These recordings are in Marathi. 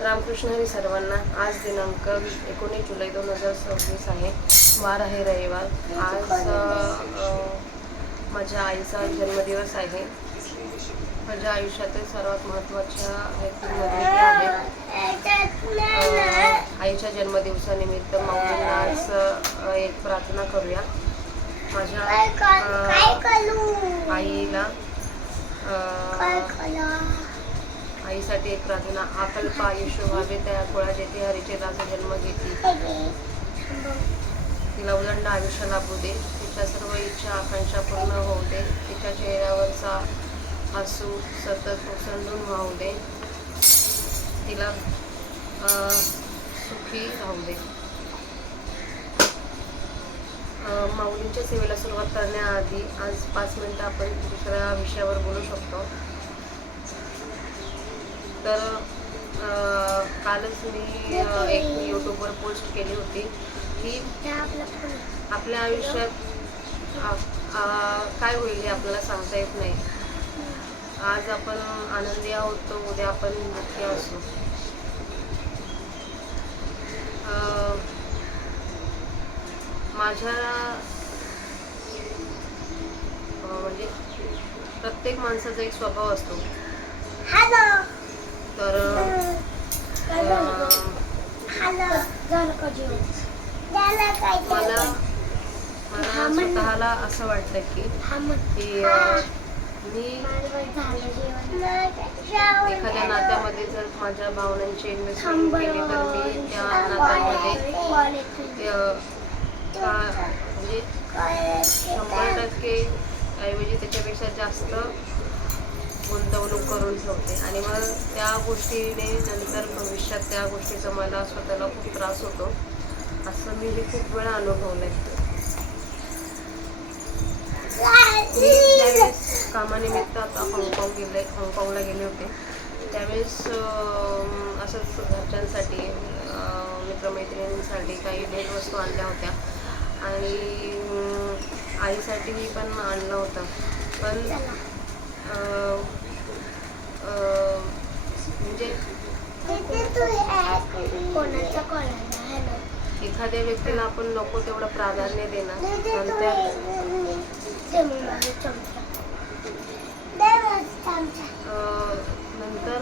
रामकृष्ण हरी सर्वांना. आज दिनांक 19 जुलै 2026 आहे. वार आहे रविवार. आज माझ्या आईचा जन्मदिवस आहे. माझ्या आयुष्यातील सर्वात महत्त्वाच्या व्यक्तींमध्ये आहे. आईच्या जन्मदिवसानिमित्त माऊलींना आज एक प्रार्थना करूया. माझ्या आईला आईसाठी एक प्रार्थना. अकल्प आयुष्य व्हावे त्या कुळा जेथे हरीचे दास जन्म घेतली. तिला उदंड आयुष्य लाभू दे. तिच्या सर्व इच्छा आकांक्षा पूर्ण होऊ दे. तिच्या चेहऱ्यावरचा हसू सतत ओसंडून वाहू दे. तिला सुखी राहू दे. माऊलींच्या सेवेला सुरुवात करण्याआधी आज 5 मिनिटं आपण दुसऱ्या विषयावर बोलू शकतो. तर कालच मी एक यूट्यूबवर पोस्ट केली होती की आपल्या आयुष्यात काय होईल हे आपल्याला सांगता येत नाही. आज आपण आनंदी आहोत तर उद्या आपण दुःखी असू. माझ्या म्हणजे प्रत्येक माणसाचा एक स्वभाव असतो. तर मला स्वतःला असं वाटतं की मी एखाद्या नात्यामध्ये जर माझ्या भावनांची इन्व्हेस्टमेंट केली तर मी त्या नात्यामध्ये म्हणजे 100% ऐवजी त्याच्यापेक्षा जास्त गुंतवणूक करून ठेवते. आणि मग त्या गोष्टीने नंतर भविष्यात त्या गोष्टीचा मला स्वतःला खूप त्रास होतो. असं मी हे खूप वेळा अनुभवलं आहे. त्यावेळेस कामानिमित्त आता हाँगकाँगला गेले होते. त्यावेळेस असंच घरच्यांसाठी मित्रमैत्रिणींसाठी काही भेटवस्तू आणल्या होत्या आणि आईसाठी पण आणलं होतं. पण म्हणजे एखाद्या व्यक्तीला आपण नको तेवढं प्राधान्य देणं नंतर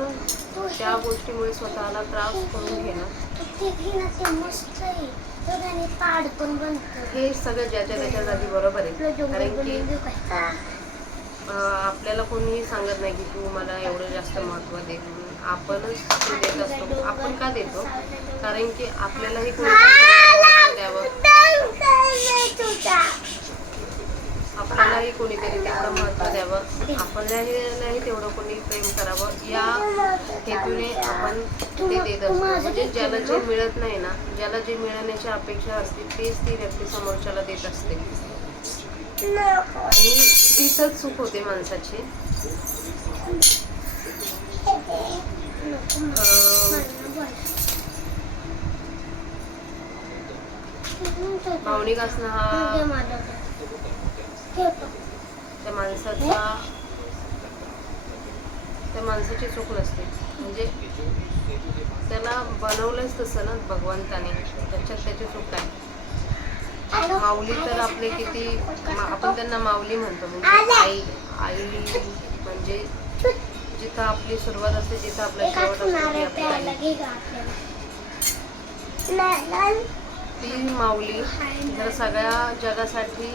त्या गोष्टीमुळे स्वतःला त्रास करून घेणं हे सगळं ज्याच्या त्याच्या जागी बरोबर आहे. कारण की आपल्याला कोणीही सांगत नाही की तू मला एवढं जास्त महत्त्व दे. आपणच ते देत असतो. आपण का देतो? कारण की आपल्यालाही कोणी द्यावं, आपल्यालाही कोणीतरी तेवढं महत्त्व द्यावं, आपल्यालाही तेवढं कोणी प्रेम करावं या हेतूने आपण ते देत असतो. म्हणजे ज्याला जे मिळत नाही ना, ज्याला जे मिळण्याची अपेक्षा असते तेच ती व्यक्ती समोरच्याला देत असते. आणि तीच चूक होते माणसाची. भावनिक असणं हा त्या माणसाची चूक नसते. म्हणजे त्याला बनवलंच तसं ना भगवंताने, त्याच्यात त्याची चूक आहे. माऊली तर आपले किती आपण त्यांना माऊली म्हणतो. म्हणजे आई म्हणजे जिथं आपली सुरुवात असते जिथं आपला शेवट असतो ती माऊली जर सगळ्या जगासाठी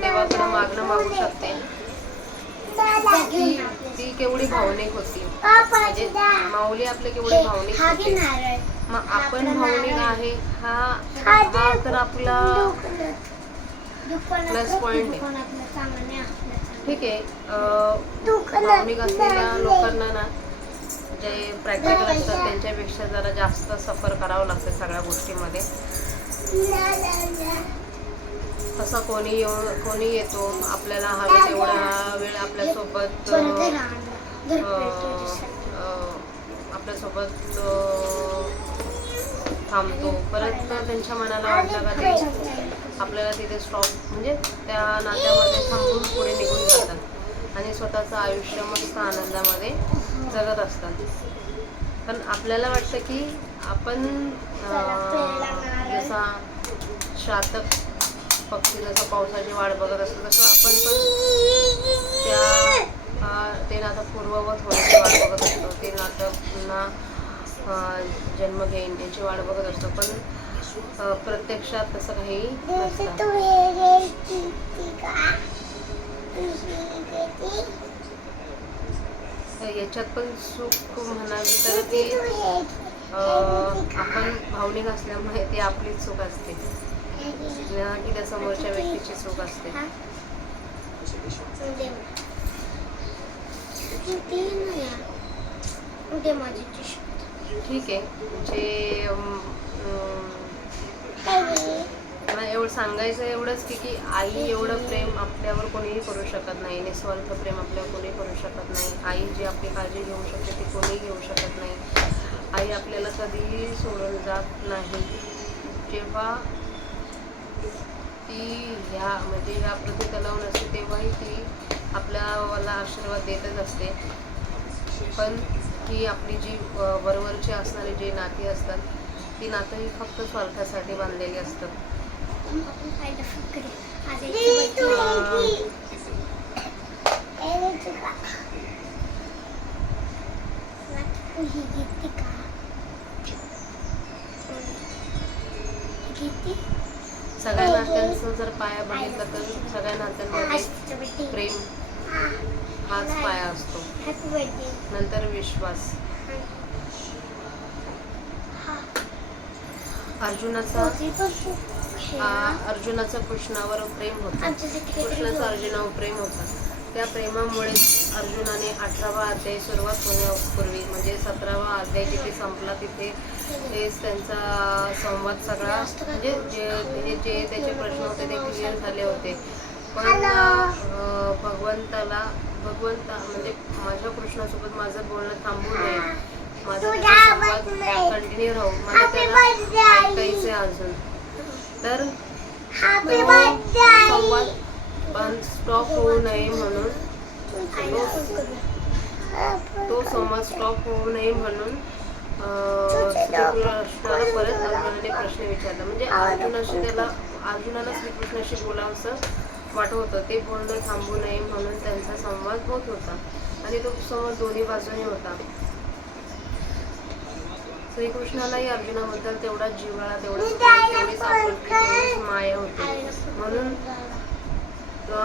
देवाकडे मागणं मागू शकते. ती केवढी भावनिक होती. म्हणजे माऊली आपले केवढी भावनिक होती. मग आपण भावनिक आहे हा तर आपला प्लस पॉइंट आहे. ठीक आहे. भावनिक असलेल्या लोकांना ना जे प्रॅक्टिकल असतात त्यांच्यापेक्षा जरा जास्त सफर करावं लागतं सगळ्या गोष्टीमध्ये. असं कोणी येतो आपल्याला हवं तेवढा वेळ आपल्यासोबत थांबतो. परत त्यांच्या मनाला वाटलं का ते आपल्याला तिथे स्टॉप म्हणजे त्या नात्यामध्ये थांबून पुढे निघून जातात आणि स्वतःचं आयुष्य मस्त आनंदामध्ये जगत असतात. पण आपल्याला वाटतं की आपण जसा शातक पक्षी जसं पावसाची वाट बघत असतो तसं आपण पण ते नातं पूर्ववत होण्याची वाट बघत असतो. ते नातं पुन्हा जन्म घेईन याची वाट बघत असतो. पण प्रत्यक्षात तसं काही नसतं. याच्यात पण सुख म्हणावी तर ती आपण भावनिक असल्यामुळे ती आपलीच चूक असते की त्या समोरच्या व्यक्तीची चूक असते. ठीक आहे. जे मला एवढं सांगायचं एवढंच की आई एवढं प्रेम आपल्यावर कोणीही करू शकत नाही. निस्वार्थ प्रेम आपल्यावर कोणी करू शकत नाही. आई जी आपली काळजी घेऊ शकते ती कोणी घेऊ शकत नाही. आई आपल्याला कधीही सोडून जात नाही. जेव्हा ती ह्या पृथ्वीतलावर नसते तेव्हाही ती आपल्याला आशीर्वाद देतच असते. पण ही आपली जी वरवरची असणारी जी नाती असतात ती नातं ही फक्त स्वार्थासाठी बांधलेली असतात. सगळ्या नात्यांचं जर पाया बघितला तर सगळ्या नात्यांमध्ये प्रेम हाच पाया असतो. नंतर विश्वास. अर्जुनाचं कृष्णावर प्रेम होतं. कृष्णाचं अर्जुनावर प्रेम होतं. त्या प्रेमामुळे अर्जुनाने 18वा अध्याय सुरुवात होण्यापूर्वी म्हणजे 17वा अध्याय जिथे संपला तिथे तेच त्यांचा संवाद सगळा म्हणजे जे त्याचे प्रश्न होते ते क्लिअर झाले होते. पण भगवंत म्हणजे माझ्या कृष्णासोबत माझं बोलणं थांबू नये, माझा संवाद कंटिन्यू राहू, मला त्याला ऐकायचे अजून. तर संवाद स्टॉप होऊ नये म्हणून तो संवाद स्टॉप होऊ नये म्हणून श्रीकृष्णाला परत अर्जुनाने प्रश्न विचारला. म्हणजे अर्जुनाला श्रीकृष्णाशी बोलावंसं वाटत होतं. ते बोलणं थांबू नये म्हणून त्यांचा संवाद होत होता आणि तो संवाद दोन्ही बाजूने होता. श्रीकृष्णालाही अर्जुनाबद्दल तेवढाच जिव्हाळा, तेवढीच आपुलकी, तेवढीच माया होती. म्हणून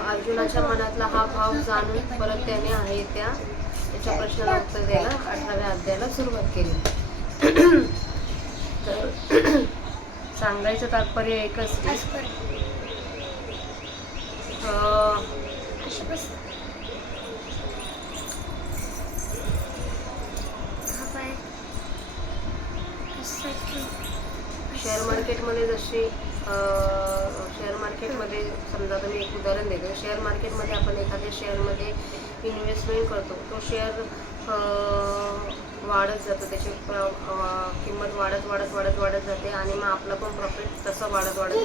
अर्जुनाच्या मनातला हा भाव जाणून परत त्याने आहे त्याच्या प्रश्नाला उत्तर द्यायला 18व्या अध्यायाला सुरुवात केली. तर सांगायचं तात्पर्य एकच शेअर मार्केटमध्ये शेअर मार्केटमध्ये समजा आता मी एक उदाहरण देतो. शेअर मार्केटमध्ये आपण एखाद्या शेअरमध्ये इन्व्हेस्टमेंट करतो. तो शेअर वाढत जातो, त्याची किंमत वाढत जाते आणि मग आपला पण प्रॉफिट तसं वाढत जातो.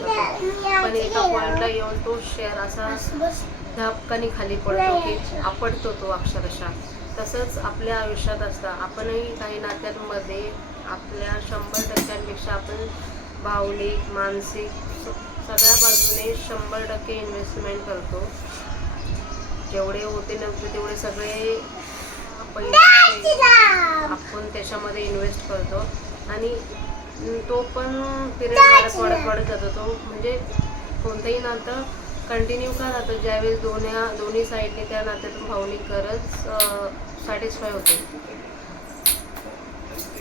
पण एका पॉईंटला येऊन तो शेअर असा धपकानी खाली पडतो की आपटतो तो अक्षरशः. तसंच आपल्या आयुष्यात असतं. आपणही काही नात्यांमध्ये आपल्या 100% आपण भावनिक, मानसिक सगळ्या बाजूने 100% इन्व्हेस्टमेंट करतो. जेवढे होते नव्हते तेवढे सगळे पैसे आपण त्याच्यामध्ये इन्व्हेस्ट करतो आणि तो पण पिरियड वाढत जातो. तो म्हणजे कोणतंही नातं कंटिन्यू का राहतं ज्यावेळेस दोन्ही साईडने त्या नात्यातून भावनिक गरज सॅटिस्फाय होते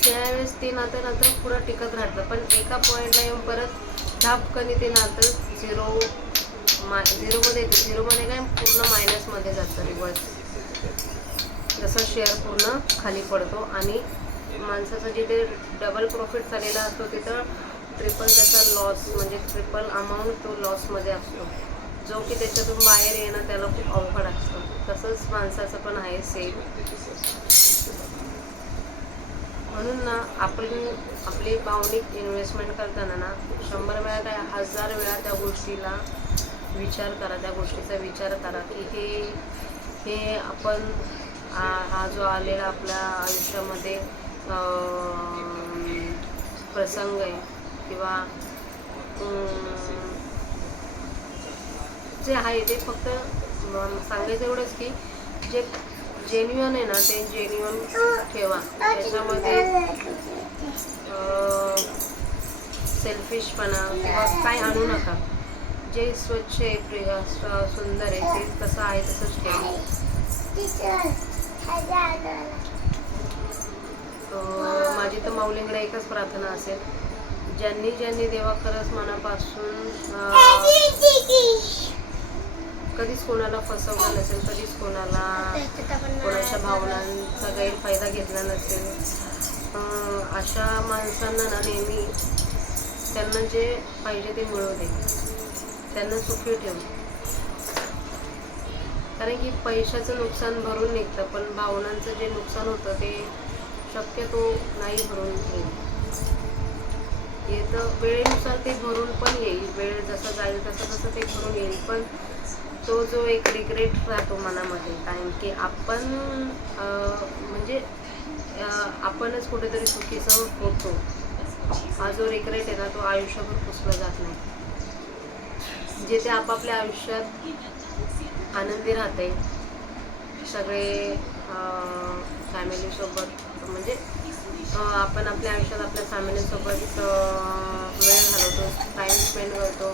त्यावेळेस ते नातं पुढं टिकत राहतं. पण एका पॉईंटला येऊन परत धापकनी ते नातं झिरोमध्ये येतं. झिरोमध्ये काय पूर्ण मायनसमध्ये जातं, रिवर्स. जसं शेअर पूर्ण खाली पडतो आणि माणसाचं जिथे डबल प्रॉफिट झालेला असतो तिथं ट्रिपल त्याचा लॉस म्हणजे ट्रिपल अमाऊंट तो लॉसमध्ये असतो, जो की त्याच्यातून बाहेर येणं त्याला खूप अवघड असतं. तसंच माणसाचं पण आहे सेम. म्हणून ना आपली भावनिक इन्व्हेस्टमेंट करताना ना 100 वेळा काय 1000 वेळा त्या गोष्टीचा विचार करा की हे आपण हा जो आलेला आपल्या आयुष्यामध्ये प्रसंग आहे किंवा जे आहे ते फक्त सांगायचं एवढंच की जे जेन्युअन आहे ना ते जेन्युअन ठेवा. त्याच्यामध्ये सेल्फिशपणा किंवा काय आणू नका. जे स्वच्छ आहे, सुंदर आहे ते तसं आहे तसंच ठेवा. माझी तर माऊलींकडे एकच प्रार्थना असेल, ज्यांनी ज्यांनी देवा खरंच मनापासून कधीच कोणाला फसवलं नसेल, कधीच कोणाच्या भावनांचा गैरफायदा घेतला नसेल, अशा माणसांना ना नेहमी त्यांना जे पाहिजे ते मिळू दे, त्यांना सुखी ठेव. कारण की पैशाचं नुकसान भरून निघतं, पण भावनांचं जे नुकसान होतं ते शक्यतो नाही भरून येतं. वेळेनुसार ते भरून पण येईल, वेळ जसं जाईल तसं ते भरून येईल, पण तो जो एक रिग्रेट राहतो मनामध्ये, कारण की आपण म्हणजे आपणच कुठेतरी चुकीचं होतो, हा जो रिग्रेट आहे ना तो आयुष्यभर पुसला जात नाही. जे ते आपापल्या आयुष्यात आनंदी राहते, सगळे फॅमिलीसोबत, म्हणजे आपण आपल्या आयुष्यात आपल्या फॅमिलीसोबत वेळ घालवतो, टाईम स्पेंड करतो,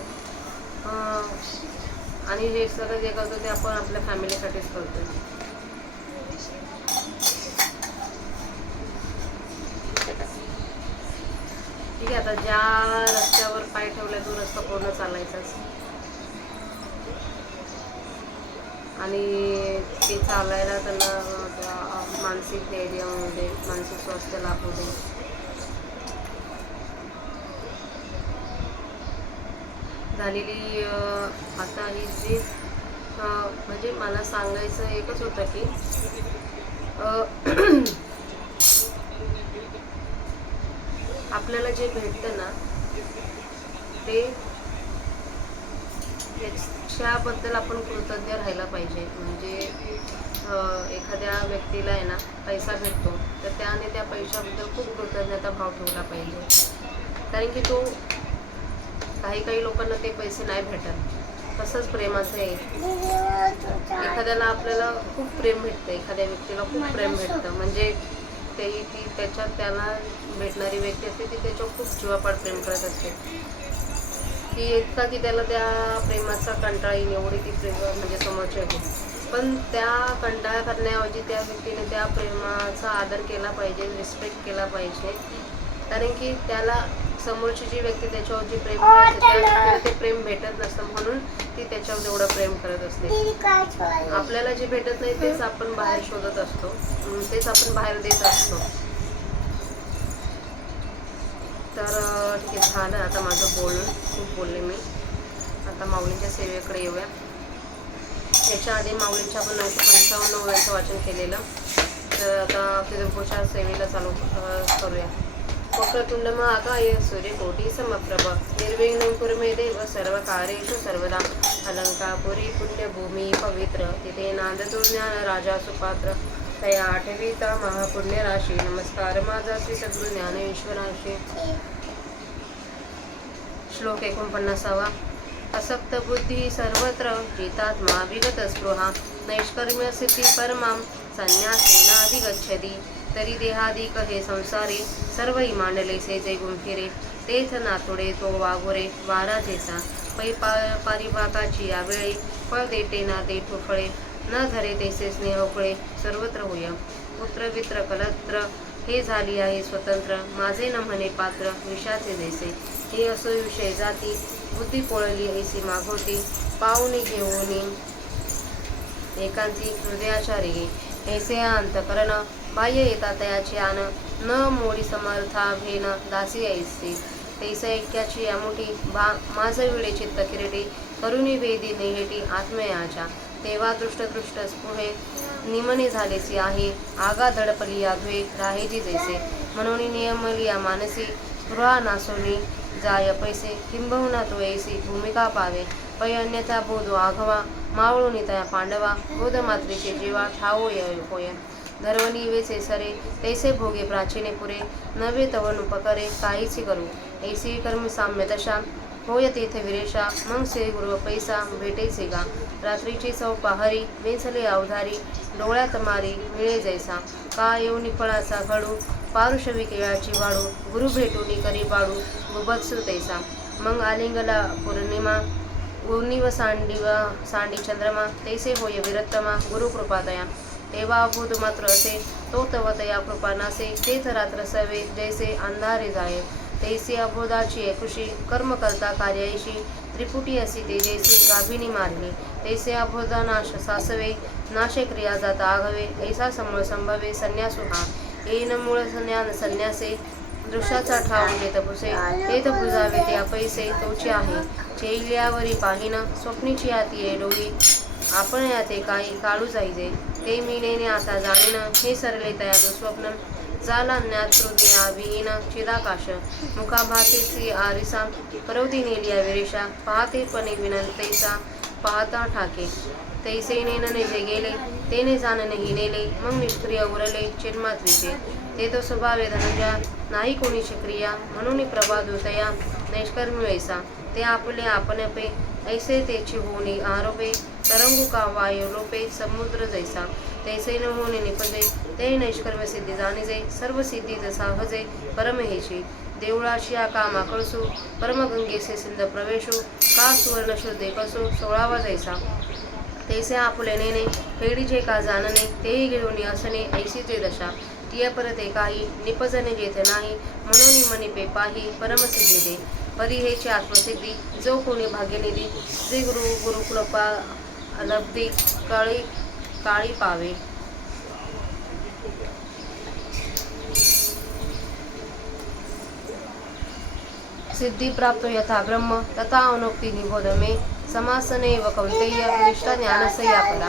आणि हे सगळं जे करतो ते आपण आपल्या फॅमिलीसाठीच करतो. ठीक आहे, आता ज्या रस्त्यावर पाय ठेवला तो रस्ता पूर्ण चालायचाच, आणि ते चालायला त्यांना मानसिक धैर्य होऊ दे, मानसिक स्वास्थ्य लाभू दे. झालेली आता ही जी म्हणजे मला सांगायचं एकच होतं की आपल्याला जे भेटतं ना ते त्याच्याबद्दल आपण कृतज्ञ राहायला पाहिजे. म्हणजे एखाद्या व्यक्तीला आहे ना पैसा भेटतो तर त्याने त्या पैशाबद्दल खूप कृतज्ञता भाव ठेवला पाहिजे. कारण की तो काही लोकांना ते पैसे नाही भेटत. तसंच प्रेमाचं आहे, एखाद्याला आपल्याला खूप प्रेम भेटतं, एखाद्या व्यक्तीला खूप प्रेम भेटतं, म्हणजे ती त्याच्यात त्याला भेटणारी व्यक्ती असते ती त्याच्यावर खूप जीवापाड प्रेम करत असते, की इतका की त्याला त्या प्रेमाचा कंटाळा येईल एवढी ती प्रेम म्हणजे समोरची आहे. पण त्या कंटाळा करण्याऐवजी त्या व्यक्तीने त्या प्रेमाचा आदर केला पाहिजे, रिस्पेक्ट केला पाहिजे. कारण की त्याला समोरची जी व्यक्ती त्याच्यावर जी प्रेम करते त्या व्यक्तीला ते प्रेम भेटत नसतं, म्हणून ती त्याच्यावर एवढं प्रेम करत असते. आपल्याला जे भेटत नाही तेच आपण बाहेर शोधत असतो, तेच आपण बाहेर देत असतो. तर ठीक आहे, झालं आता माझं बोलणं, खूप बोलले मी. आता माऊलींच्या सेवेकडे येऊया. याच्या आधी माऊलींच्या आपण 955 वेळचं वाचन केलेलं, तर आता फिरपुरच्या सेवेला चालू करूया. वक्रतुंड महाकाय सूर्यकोटी समप्रभ निर्विघ्नं कुरु मे देव सर्वकार्येषु सर्वदा. अलंकापुरी पुण्यभूमी पवित्र तिथे नांदतो ज्ञान राजा सुपात्र. तया आठवीता महापुण्यराशी नमस्कार माझा श्री सद्गुरु ज्ञानेश्वराशी. श्लोक 49. असक्त बुद्धी सर्वत्र जितात्मा विगत स्पृहा नैष्कर्म्य सिद्धी परमां संन्यासेनाधिगच्छति. तरी देहादिक हे संसारे सर्वही मांडलेसे जे गुंफिरे. तेथ नातुडे तो वाघोरे वाराजेचा पै पारिभागाची यावेळी फळ देते ना देठू फळे न धरे तेसे स्नेहफळे सर्वत्र होय. पुत्र वित्र कलत्र हे झाली आहे स्वतंत्र माझे न म्हणे पात्र विषाचे जैसे. हे असो विषय जाती बुद्धी पोळली ऐसी मागोती पाहुणे घेऊन एकांती हृदयाच्या रेगे. ऐसे अंतकरण बाह्य येता तयाचे आन न मोडी समर्था भेन दासी ऐसे. तैसे ऐक्याची यामुठी माझ विडे चित्त किरटी करुणी वेदी नेहेटी आत्मयाच्या. तेव्हा दृष्ट स्पुहे निमने झालेसी आहे आगा धडपली या धुए राहेजी जैसे. म्हणून नियमलिया मानसी स्पृहा नासोनी जाय पैसे किंबहुना तो ऐसी भूमिका पावे. पै अन्यथा बोधो आघवा मावळून तया पांडवा बोध मात्रेचे जीवा ठावो होय. धरवणी वेचे सरे तैसे भोगे प्राचीने पुरे नवे तवन उपकरे काहीची करू ऐसी कर्म साम्य दशा होय तेथे विरेशा मग से गुरु पैसा भेटेचे गा रात्रीची चव पहारी वेचले अवधारी डोळ्यात मारी मिळे जैसा का येऊनी फळाचा घडू पारुषवी केळाची वाळू गुरु भेटूनी करी बाळू बुबत्सु तैसा मग आलिंगला पौर्णिमा गुरुनिव सांडी चंद्रमा तैसे होय विरत्तमा गुरु कृपादया तेव्हा अभूत मात्र असे तो तव तया कृपा नासे तेथ रात्र सवे जैसे अंधारे जाये तैसे अबोधाची एकुशी कर्म करता कार्याशी त्रिपुटी असी ते जैसे गाभिनी मारले तैसे अबोधा नाश सासवे नाशे क्रिया जाता आघवे ऐसा समूळ संभवे संन्यासु हा येन मूळ संन्यासे दृश्याचा ठाव घेत पुसे तेथ बुजावे ते अपैसे तोची आहे चेल्यावरी पाहिन स्वप्नीची आती ये डोळी आपण याते काही काळू जाईजे ते मीनेने आता जाणीन हे सरले तया दुःस्वप्न झाला ज्ञातृज्ञ विहीन चिदाकाश मुखाभासेची आरिसा करवती नेलिया विरेशा पाहते पणे विनंतैसा पाहता ठाके तैसे नेनने जे गेले तेने जाणनेही नेले मग निष्क्रिय उरले चिन्मात्रीचे ते तो स्वभावे धनंजा नाही कोणीची क्रिया म्हणून प्रभादोतया नैष्कर्मी वैसा ते आपले आपणपे ऐसे तेची होणी आरोपे तरंगू का वायू लोपे समुद्र जैसा तैसे न होणे निपजे ते नैष्कर्म सिद्धी जाणीजे सर्व सिद्धी साहजे परमहेशी देवळाशी काम आकळसू परमगंगेसे सिंध प्रवेशू का सुवर्ण शुद्धे कसो 16वा जैसा तैसे आपुले नेणे फेडीचे का जाणणे तेही घेऊन असणे ऐशीचे दशा तिय परते काही निपजने जेथे नाही म्हणून मनिपे पाही परमसिद्धी दे परी हेची आत्मसिद्धी जो कोणी भाग्यनिधी श्री गुरुकृपा लब्धी काळी पावे सिद्धी प्राप्त यथा ब्रह्म तथा अनोक्ती निबोध मे समासनैव कौंतेय निष्ठा ज्ञानसई आपला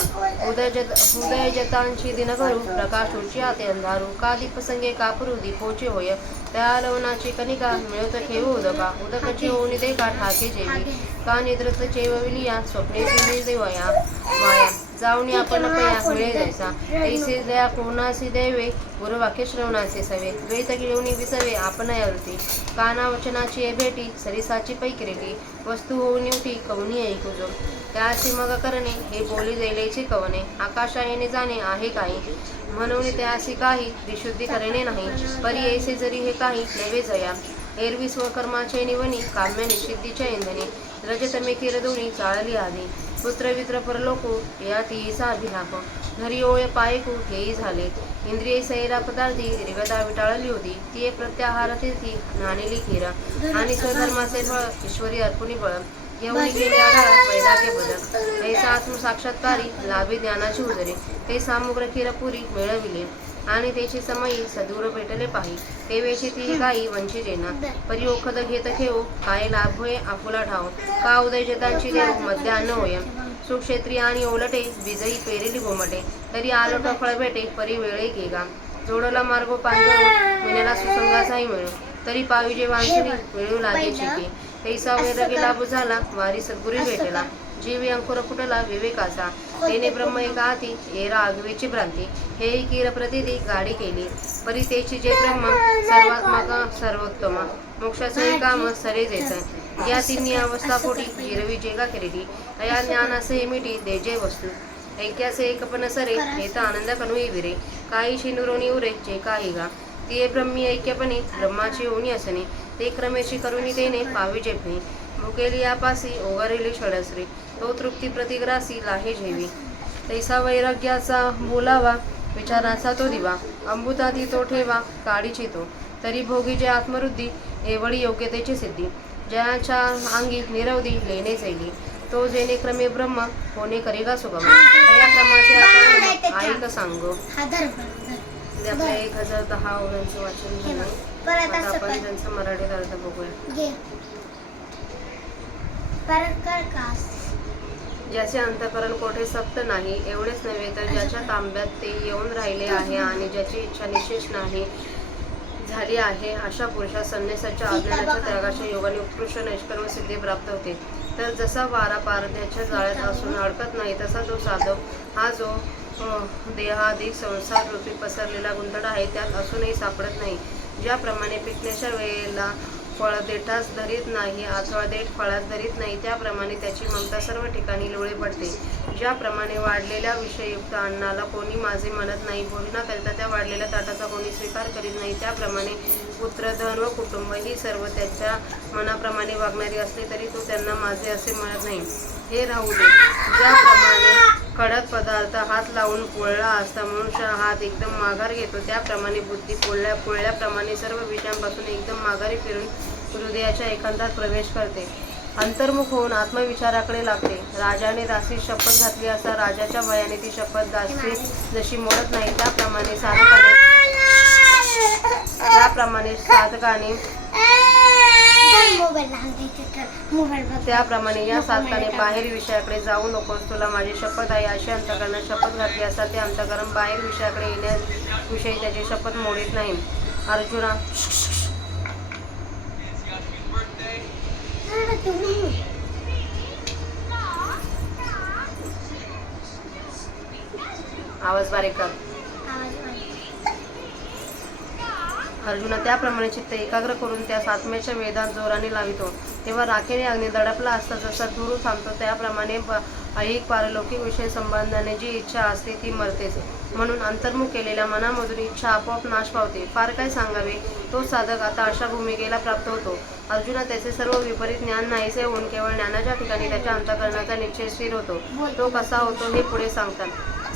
उदय जतांची दिनभरू प्रकाशोची आते अंधारू का दीपसंगे कापुरू दीपोचे होय त्या लवणाची कणिका मिळत ठेवू उदका उदकाची होऊन दे का ठाके जेवी का निद्रत चेवविलिया स्वप्नेची निर्देवया माया जाऊनी आपण पया मिळे जैसा ऐसे दया कोणासी दैवे गुरुवाक्य श्रवणाचे सवे द्वैत गिळवणी विसवे आपण यावृती काना वचनाची भेटी सरिसाची पैकिरेटी वस्तू होऊन उठी कवनी ऐकू जो त्याची मग करणे हे बोली जैलेचे कवने आकाशा येणे जाणे आहे काही म्हणून त्यासी काही विशुद्धी करणे नाही परी ऐसे जरी हे काही नवे जया एरवी स्वकर्माचे निवणी काम्य निषिद्धीच्या इंधने रजतमे किरदोणी चाळली आधी पुत्रवित्र परलोकू या तिचा अभिलाप घरी ओळ पायकू हेही झाले इंद्रिय सैरा पदार्थी रिगदा विटाळली होती ती प्रत्याहार तीर्थी नाणेली खीर आणि स्वधर्माचे फळ ईश्वरी अर्पुणी बळ घेऊन गेले आढळा वैराग्य बदल तैसा आत्मसाक्षात्कारी लाभी ज्ञानाची उदरे ते सामुग्र खीरपुरी मिळविले आणि त्याची समयी सदूर भेटले पाही ते वेशी ती गाई वंची जेना परी ओखद घेत घेऊ काय लाभ होय आपुला ठाव का उदय जतांची देव मध्यान्न होय सुक्षेत्री आणि ओलटे विजयी पेरेली गोमटे तरी आलोट फळ भेटे परी वेळे गेगा जोडला मार्गो पांजळ विनेला सुसंगाचाही मिळू तरी पाविजे वांसुरी मिळू लागे शिके तैसा वैराग्य लाभ झाला वारी सद्गुरी भेटला जीवी अंकुर फुटला विवेकाचा तेने ब्रह्म एका हाती एरा आगवेची भ्रांती हे कीर प्रतिदी गाडी केली परी तेची जे ब्रह्म सर्वात्मक सर्वोत्तम मोक्षाचे काम सरे जेत या तिन्ही अवस्था पोटी जिरवी जेगा केलेली अया ज्ञानासे मिटी देजे वस्तू ऐक्याचे एकपण सरे येता आनंद कनुई विरे काही शिनुरोणी उरे जे काही गा ते ब्रह्मी ऐक्यपणे ब्रह्माची ओणी असणे ते क्रमेशी करुणी तेने पावी जेपणे मुकेली यापासी ओगारेली षडश्री तो तृप्ती प्रतिग्रासी लाहे झेवी तैसा वैराग्याचा बोलावा विचाराचा तो दिवा अमृताती तो ठेवा काळीची तो तरी भोगीचे आत्मवृद्धी एवढी योग्यतेची सिद्धी ज्याच्या अंगी निरवधी लेणे जैली तो जेणे क्रमे ब्रह्म होणे करेगा सुगम या क्रमाचे आपण ऐक सांगो आपल्या 1010 ओव्यांचं वाचन झालं आता आपण त्यांचा मराठीत अर्थ बघूया ज्याचे अंतःकरण कोठे सक्त नाही एवढेच नव्हे तर ज्याच्या तांब्यात ते येऊन राहिले आहे आणि ज्याची इच्छा निशेष नाही झाली आहे अशा पुरुषास संन्यासाच्या अज्ञानाच्या त्यागाच्या योगाने उत्कृष्ट नैष्कर्म सिद्धी प्राप्त होते तर जसा वारा पारध्याच्या जाळ्यात असून अडकत नाही तसा तो साधक हा जो देहाधिक संसार रूपी पसरलेला गुंतड आहे, त्यात असूनही सापडत नाही. ज्याप्रमाणे पिकण्याच्या वेळेला फळ देठास धरीत नाही अथवा देठ फळास धरीत नाही, त्याप्रमाणे त्याची ममता सर्व ठिकाणी लोळे पडते. ज्याप्रमाणे वाढलेल्या विषयुक्त अन्नाला कोणी माझे म्हणत नाही, भोजनाकरिता त्या वाढलेल्या ताटाचा कोणी स्वीकार करीत नाही, त्याप्रमाणे पुत्र, धन व कुटुंब ही सर्व त्याच्या मनाप्रमाणे वागणारी असली तरी तो त्यांना माझे असे म्हणत नाही. हे राहू दे. ज्याप्रमाणे कडक पदार्थ हात लावून पोळला असता मनुष्य हात एकदम माघार घेतो, त्याप्रमाणे बुद्धी पोळल्याप्रमाणे सर्व विषयांपासून एकदम माघारी फिरून हृदयाच्या एकांतात प्रवेश करते. अंतर्मुख होऊन आत्मविचाराकडे लागते. राजाने दासी शपथ घातली असता राजाच्या भयाने ती शपथ दासी जशी मोडत नाही, त्याप्रमाणे या साधकाने बाहेर विषयाकडे जाऊ नकोस, तुला माझी शपथ आहे अशी अंतःकरणात शपथ घातली असता ते अंतःकरण बाहेर विषयाकडे येण्याविषयी त्याची शपथ मोडीत नाही. अर्जुना, आवाज बारीक कर. अर्जुना, त्याप्रमाणे चित्त एकाग्र करून त्या आत्म्याच्या वेदात जोराने लावितो, तेव्हा राखेने अग्नी दडपला असता जसा धुरू थांबतो, त्याप्रमाणे ऐहिक पारलौकिक विषय संबंधाने जी इच्छा असते ती मरतेच. म्हणून अंतर्मुख केलेल्या मनामधून इच्छा आपोआप नाश पावते. फार काय सांगावे, तो साधक आता अशा भूमिकेला प्राप्त होतो. अर्जुना, त्याचे सर्व विपरीत ज्ञान नाहीसे होऊन केवळ ज्ञानाच्या ठिकाणी त्याच्या अंतःकरणाचा निश्चय स्थिर होतो. तो कसा होतो हे पुढे सांगतात.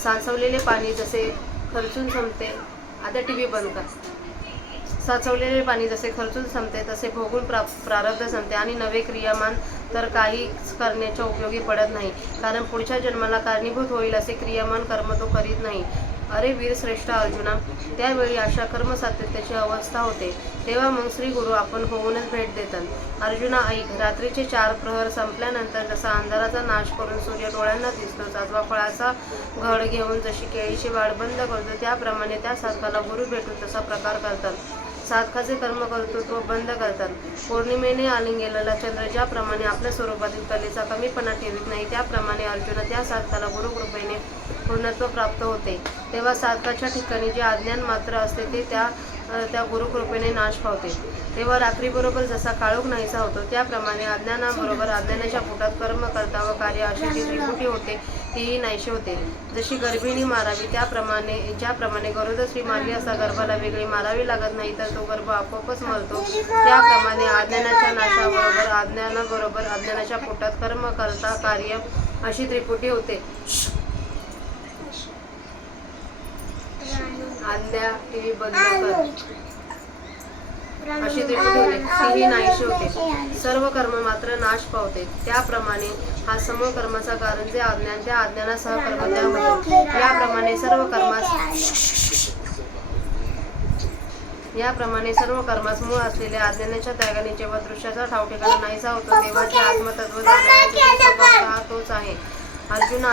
साचवलेले पाणी जसे खर्चून संपते, आता टीव्ही बंद कर. साचवलेले पाणी जसे खर्चून संपते तसे भोगून प्रारब्ध संपते आणि नवे क्रियामान तर काही करण्याच्या उपयोगी पडत नाही, कारण पुढच्या जन्माला कारणीभूत होईल असे क्रियामान कर्म तो करीत नाही. अरे वीर श्रेष्ठ अर्जुना, त्यावेळी अशा कर्मसात्यतेची अवस्था होते, तेव्हा मग श्री गुरु आपण होऊनच भेट देतात. अर्जुना ऐक, रात्रीचे 4 प्रहर संपल्यानंतर जसा अंधाराचा नाश करून सूर्य डोळ्यांना दिसतो अथवा फळाचा घड घेऊन जशी केळीची वाढ बंद करतो, त्याप्रमाणे त्या साधकाला गुरु भेटून तसा प्रकार करतात. साधकाचे कर्म कर्तृत्व बंद करतात. पौर्णिमेने आलिंगलेला चंद्र ज्याप्रमाणे आपल्या स्वरूपातील कलेचा कमीपणा ठेवीत नाही, त्याप्रमाणे अर्जुना त्या साधकाला गुरुकृपेने पूर्णत्व प्राप्त होते. तेव्हा साधकाच्या ठिकाणी जे अज्ञान मात्र असते ते त्या गुरुकृपेने नाश पावते. तेव्हा रात्रीबरोबर जसा काळोख नाहीसा होतो, त्याप्रमाणे अज्ञानाबरोबर अज्ञानाच्या पोटात कर्म करता व कार्य अशी जी त्रिपुटी होते तीही नाहीशी होते. जशी गर्भिणी मारावी ज्याप्रमाणे गरोदर मारली असता गर्भाला वेगळी मारावी लागत नाही, तर तो गर्भ आपोआपच मरतो, त्याप्रमाणे अज्ञानाच्या नाशाबरोबर अज्ञानाच्या पोटात कर्म करता कार्य अशी त्रिपुटी होते. आज्ञा टीव्ही बंद कर. अशी त्रिपुटी होते, तीही नाहीशी होते. सर्व कर्म मात्र नाश पावते. त्याप्रमाणे हा समूह कर्माचा कारण जे अज्ञान, त्या अज्ञानासह कर्म त्या होतो. याप्रमाणे सर्व कर्मास मूळ असलेल्या अज्ञानाच्या त्यागाने जेव्हा दृश्याचा ठाव ठिकाणा नाहीसा होतो, तेव्हा जे आत्मतत्व जाणण्याचा तोच आहे. अर्जुना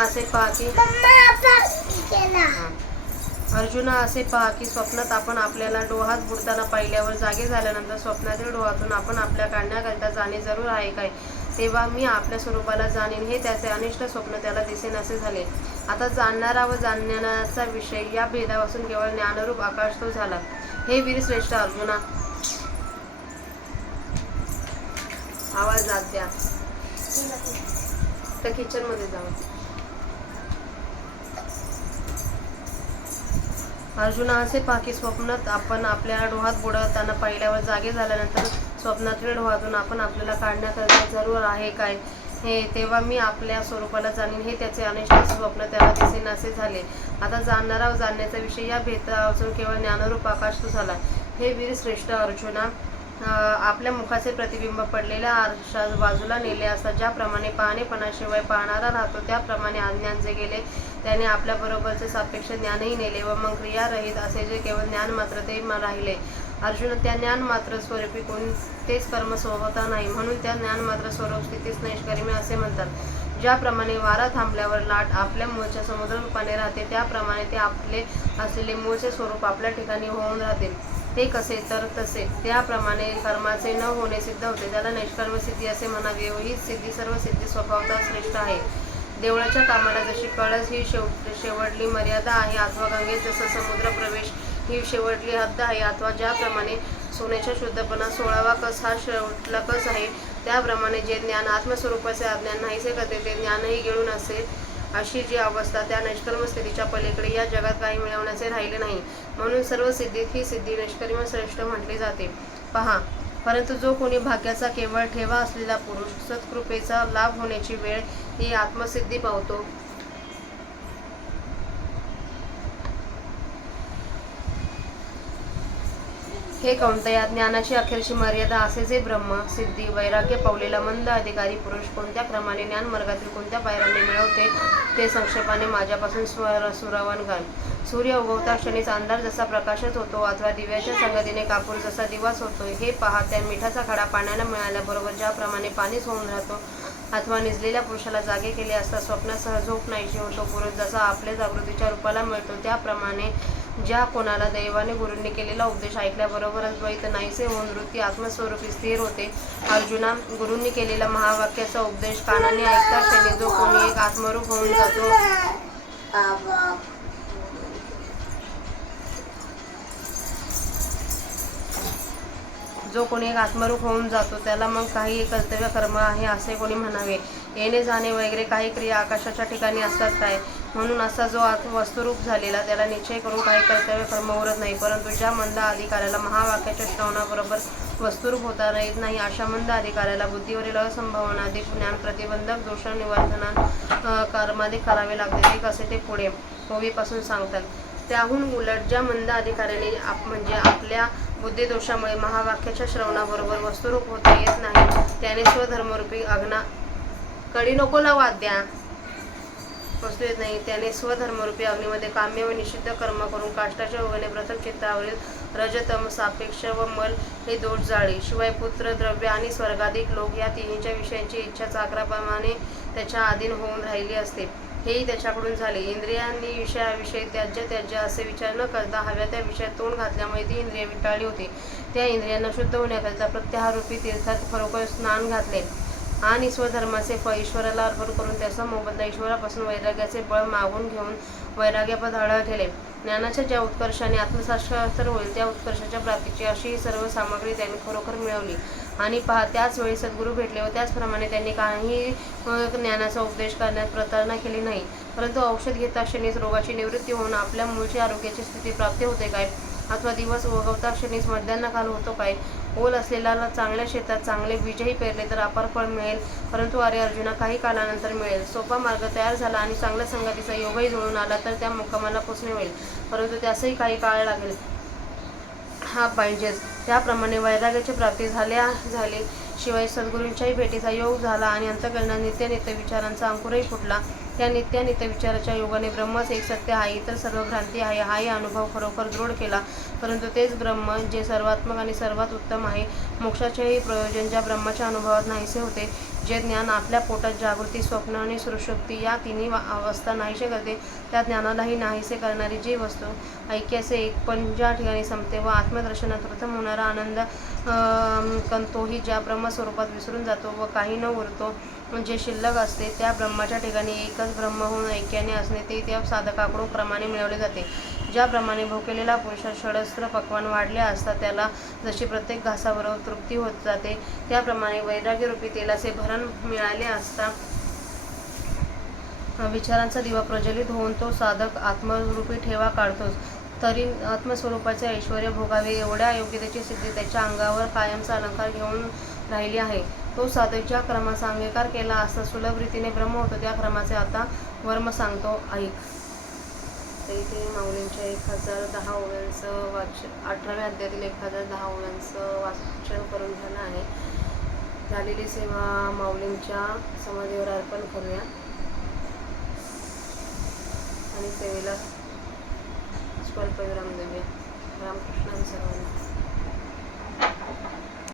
असे पहा की स्वप्नात आपण आपल्याला डोहात बुडताना पाहिल्यावर जागे झाल्यानंतर स्वप्नातील डोहातून आपण आपल्या काढण्याकरिता जाणे जरूर आहे काय, तेव्हा मी आपल्या स्वरूपाला जाणीन हे त्याचे अनिष्ट स्वप्न त्याला दिसेनासे झाले. आता जाणणारा व जाणण्याचा विषय या भेदापासून केवळ ज्ञानरूप आकाश तो झाला. हे वीर श्रेष्ठ अर्जुना, आवाज जात द्या. तर किचन मध्ये जाऊ. अर्जुना असे पहा की स्वप्नात आपण आपल्याला डोहात बुडताना पाहिल्यावर जागे झाल्यानंतर स्वप्नातील डोहातून आपण आपल्याला काढण्याकरिता जरूर आहे काय, हे तेव्हा मी आपल्या स्वरूपाला जाणीन हे त्याचे अनिष्ट स्वप्न त्याला दिसेनासे झाले. आता जाणणारा व जाणण्याचा विषय या भेदापासून केवळ ज्ञानरूप आकाश तो झाला. हे वीर श्रेष्ठ अर्जुना, आपल्या मुखाचे प्रतिबिंब पडलेल्या आरशात बाजूला नेले असता ज्याप्रमाणे पाहणेपणाशिवाय पाहणारा राहतो, त्याप्रमाणे अज्ञान जे गेले त्याने आपल्या बरोबरचे सापेक्ष ज्ञानही नेले व मग क्रियारहित असे जे केवळ ज्ञान मात्र ते राहिले. अर्जुन, त्या ज्ञान मात्र स्वरूपी कोणतेच कर्म स्वभावता नाही, म्हणून त्या ज्ञान मात्र स्वरूप स्थितीच नैष्कर्म्य असे म्हणतात. ज्याप्रमाणे वारा थांबल्यावर लाट आपल्या मूळच्या समुद्र रूपाने राहते, त्याप्रमाणे ते आपले असलेले मूळचे स्वरूप आपल्या ठिकाणी होऊन राहते. ते कसे तर तसे. त्याप्रमाणे कर्माचे न होणे सिद्ध होते, त्याला नैष्कर्म्य सिद्धी असे म्हणावे. ही सिद्धी सर्व सिद्धी स्वभावता श्रेष्ठ आहे. देवळाच्या कामाला जशी कळस ही शेवटली मर्यादा आहे, अथवा गंगेत जसं समुद्र प्रवेश ही शेवटली हद्द आहे, अथवा ज्याप्रमाणे सोन्याच्या शुद्धपणा 16वा कस हा शेवटला कस आहे, त्याप्रमाणे जे ज्ञान आत्मस्वरूपाचे अज्ञान नाहीसे करते ते ज्ञानही गिळून असेल, अशी जी अवस्था त्या निष्कर्म स्थितीच्या पलीकडे या जगात काही मिळवण्याचे राहिले नाही. म्हणून सर्व सिद्धीत ही सिद्धी निष्कर्म श्रेष्ठ म्हटली जाते. पहा, परंतु जो कोणी भाग्याचा केवळ ठेवा असलेला पुरुष सत्कृपेचा लाभ होण्याची वेळ ही आत्मसिद्धी पावतो, हे कौंतया, ज्ञानाची अखेरची मर्यादा असे जे ब्रह्म सिद्धी वैराग्य पावलेला मंद अधिकारी पुरुष कोणत्या क्रमाने ज्ञान मार्गातील कोणत्या पायऱ्यांनी मिळवते ते संक्षेपाने माझ्यापासून सुरावण घाल. सूर्य उगवता क्षणीच अंधार जसा प्रकाशच होतो, अथवा दिव्याच्या संगतीने कापूर जसा दिवास होतो, हे पहा. त्या मिठाचा खडा पाण्याला मिळाल्याबरोबर ज्याप्रमाणे पाणीच होऊन राहतो, अथवा निजलेल्या पुरुषाला जागे केले असता स्वप्नासह झोप नाहीशी होतो पुरुष जसा आपल्या जागृतीच्या रूपाला मिळतो, त्याप्रमाणे ज्या कोणाला दैवाने गुरूंनी केलेला उपदेश ऐकल्याबरोबरच द्वैत नाहीसे होऊन वृत्ती आत्मस्वरूपी स्थिर होते. अर्जुना, गुरूंनी केलेला महावाक्याचा उपदेश कानाने ऐकता क्षणी जो कोणी एक आत्मरूप होऊन जातो, त्याला मग काही कर्तव्य कर्म आहे असे कोणी म्हणावे? येणे जाणे वगैरे काही क्रिया आकाशाच्या ठिकाणी असतात काय? म्हणून असा जो वस्तुरूप झालेला त्याला निश्चय करून काही कर्तव्य कर्म उरत नाही. परंतु ज्या मंद अधिकाऱ्याला महावाक्याच्या श्रवणाबरोबर वस्तुरूप होता येत नाही, अशा मंद अधिकाऱ्याला बुद्धीवरील असंभावनाधिक ज्ञान प्रतिबंधक दोष निवर्तना कर्माधिक करावे लागते. ते कसे ते पुढे ओवीपासून सांगतात. त्याहून उलट ज्या मंद अधिकाऱ्याने म्हणजे आपल्या बुद्धिदोषामुळे महावाक्याच्या श्रवणाबरोबर वस्तुरूप होता येत नाही, त्याने स्वधर्मरूपी कडी नको लावा द्या वस्तू येत नाही, त्याने स्वधर्मरूपी अग्नीमध्ये काम्य व निषिद्ध कर्म करून काष्टाच्या ओघाने प्रथम चित्तावरील रजतम सापेक्ष व मल हे दोष जाळे. शिवाय पुत्र द्रव्य आणि स्वर्गाधिक लोक या तिन्हीच्या विषयांची इच्छा चाकराप्रमाणे त्याच्या अधीन होऊन राहिली असते, हेही त्याच्याकडून झाले. इंद्रियांनी विषयाविषयी त्याज्य असे विचार न करता हव्या त्या विषयात तोंड घातल्यामुळे ती इंद्रिय विटाळली होती. त्या इंद्रियांना शुद्ध होण्याकरिता प्रत्याहारूपी तीर्थात खरोखर स्नान घातले आणि स्वधर्माचे फळ ईश्वराला अर्पण करून त्याचा मोबदला ईश्वरापासून वैराग्याचे बळ मागून घेऊन वैराग्यपद हळहळ केले. ज्ञानाच्या ज्या उत्कर्षाने आत्मसाक्षात्कार होईल त्या उत्कर्षाच्या प्राप्तीची अशी ही सर्व सामग्री त्यांनी खरोखर मिळवली. आणि पहा, त्याच वेळी सद्गुरू भेटले व त्याचप्रमाणे त्यांनी काही ज्ञानाचा उपदेश करण्यात प्रतारणा केली नाही, परंतु औषध घेता क्षणीच रोगाची निवृत्ती होऊन आपल्या मूळची आरोग्याची स्थिती प्राप्त होते काय? अथवा दिवस उगवता क्षणीच मध्यान्ह काल होतो काय? ओल असलेल्या चांगल्या शेतात चांगले बीजही पेरले तर अपार फळ मिळेल, परंतु अरे अर्जुना, काही कालानंतर मिळेल. सोपा मार्ग तयार झाला आणि चांगल्या संगतीचा योगही जुळून आला तर त्या मुक्कामाला पोचणे होईल, परंतु त्यासही काही काळ लागेल. हा पाहिजेच. त्याप्रमाणे वैराग्याची प्राप्ती झाली शिवाय सद्गुरूंच्याही भेटीचा योग झाला आणि अंतःकरणात नित्य विचारांचा अंकुरही फुटला. त्या नित्य विचाराच्या योगाने ब्रह्मच एक सत्य आहे, इतर सर्व भ्रांती आहे, हाही अनुभव खरोखर दृढ केला. परंतु तेच ब्रह्म जे सर्वात्मक आणि सर्वात उत्तम आहे, मोक्षाचेही प्रयोजन ज्या ब्रह्माच्या अनुभवात नाहीसे होते, जे ज्ञान आपल्या पोटात जागृती, स्वप्न आणि सुषुप्ती या तिन्ही अवस्था नाहीसे करते, त्या ज्ञानालाही नाहीसे करणारी जी वस्तू ऐक्याचे एकपण ज्या ठिकाणी संपते व आत्मदर्शनात प्रथम होणारा आनंद तोही ज्या ब्रह्मस्वरूपात विसरून जातो व काही न उरतो जे शिल्लक असते, त्या ब्रह्माच्या ठिकाणी एकच ब्रह्म होऊन ऐक्याने असणे ते त्या साधकाकडून क्रमाने मिळवले जाते. ज्याप्रमाणे भोकेलेला पुरुष षडस्त्र पक्वान वाढले असता त्याला जशी प्रत्येक घासाबरोबर तृप्ती होत जाते, त्याप्रमाणे वैराग्यरूपी तेलाचे भरण मिळाले असता विचारांचा दिवा प्रज्वलित होऊन तो साधक आत्मरूपी ठेवा काढतोच. तरी आत्मस्वरूपाचे ऐश्वर्य भोगावे एवढ्या योग्यतेची सिद्धी त्याच्या अंगावर कायमचा अलंकार घेऊन राहिली आहे. तो साधक ज्या क्रमाचा अंगीकार केला असता सुलभ रीतीने ब्रह्म होतो, त्या क्रमाचे आता वर्म सांगतो, ऐक. तर इथे माऊलींच्या 1010 ओव्यांचं वाचन, 18व्या अध्यायातील 1010 ओव्यांचं वाचन करून झालं आहे. झालेली सेवा माऊलींच्या समाधीवर अर्पण करूया आणि सेवेला स्वल्प विराम देऊया. रामकृष्ण सर्वांना.